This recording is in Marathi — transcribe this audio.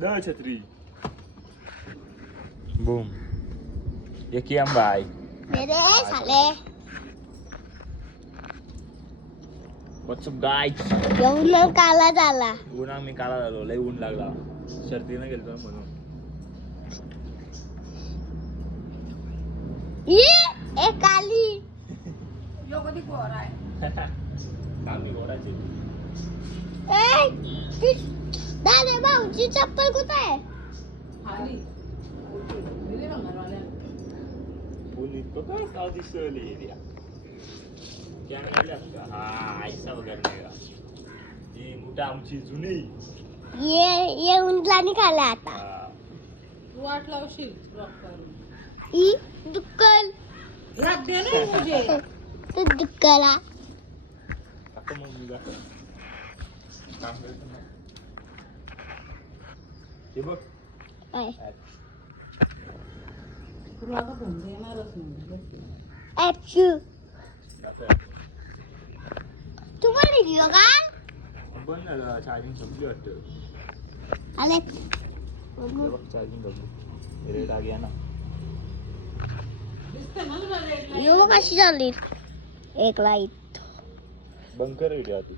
द छत्री बूम ये की आंबा आहे मेरे साले व्हॉट्सअप गाईज येऊन काला झाला ऊन आम्ही काला झालो लय ऊन लागला शर्तीनं गेलतो ना म्हणून ये एक काली यो कधी गोरा आहे आम्ही गोराचे ए दादा भाऊची चप्पल कुठे आहे खाली दिले रंगारवाल्या बोली तो काय काव दिसली एरिया क्या निघाली आपका हा ऐसा वगैरे निघा ही कुठं आमची जुनी ये उंटला निघाला आता हा. तू वाट लावशील रॉक करून ई दुक्कल रात दे ना मुझे तो दुक्कला आता मग मी जातो काम करतो ना हे बघ ओय तुला आता फोन देणारच नाही ॲप्शू जातो तुम्हाला दियो का बंद झालं चार्जिंग संपली वाटतं आले हे बघ चार्जिंग संपली रेट आ गया ना दिसते ना तुला रेड यो कशी झाली एक लाईट बंकर व्हिडिओ आधी